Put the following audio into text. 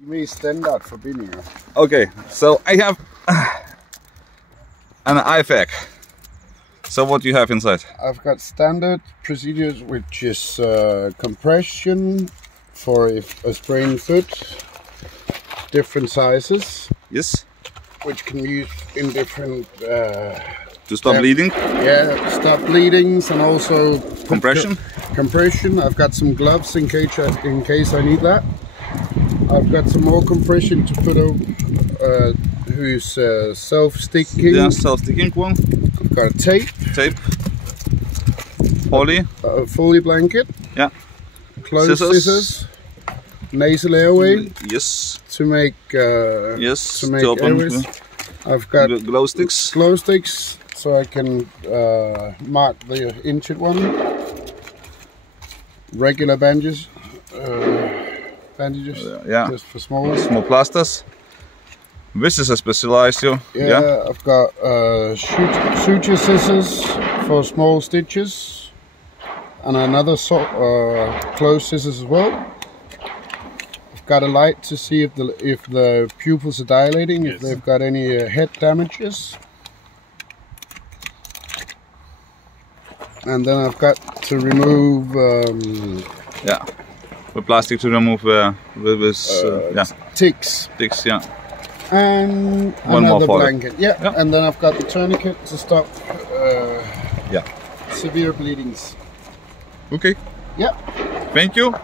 Mest standardforbindinger. Okay, so I have an IFAC. So what do you have inside? I've got standard procedures, which is compression for a sprained foot, different sizes. Yes. Which can be used in different... to stop bleeding? Yeah, stop bleedings, and also... Compression? Compression. I've got some gloves in case I need that. I've got some more compression to put over who's self-sticking. Yeah, self-sticking one. I've got a tape. Tape. Poly. A Foley blanket. Yeah. Closed scissors. Nasal airway. Yes. To make yes. to make airways. I've got glow sticks. Glow sticks, so I can mark the injured one. Regular bandages. Yeah. Just for small plasters. This is a specialized, yeah. I've got suture scissors for small stitches, and another closed scissors as well. I've got a light to see if the pupils are dilating, if they've got any head damages, and then I've got to remove the plastic to remove ticks. Ticks, yeah. And one another more blanket, and then I've got the tourniquet to stop severe bleedings. Okay. Yeah. Thank you.